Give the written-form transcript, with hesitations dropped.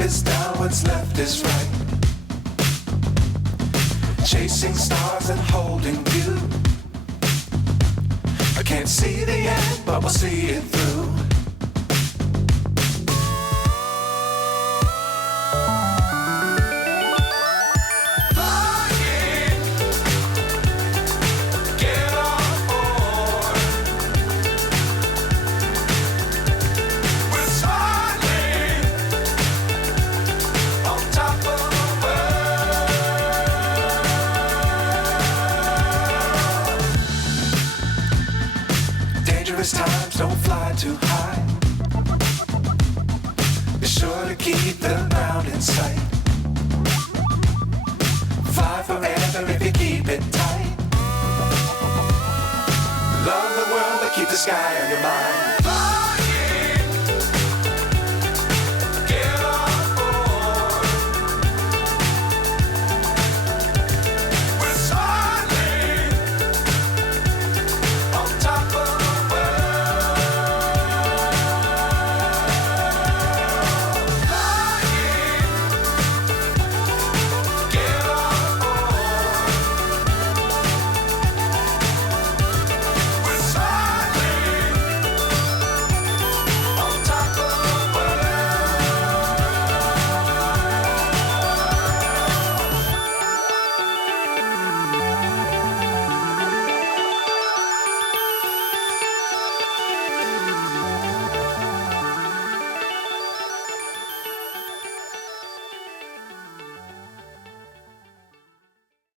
is down, what's left is right. Chasing stars and holding you. I can't see the end, but we'll see it through. Times don't fly too high. Be sure to keep the ground in sight. Fly forever if you keep it tight. Love the world but keep the sky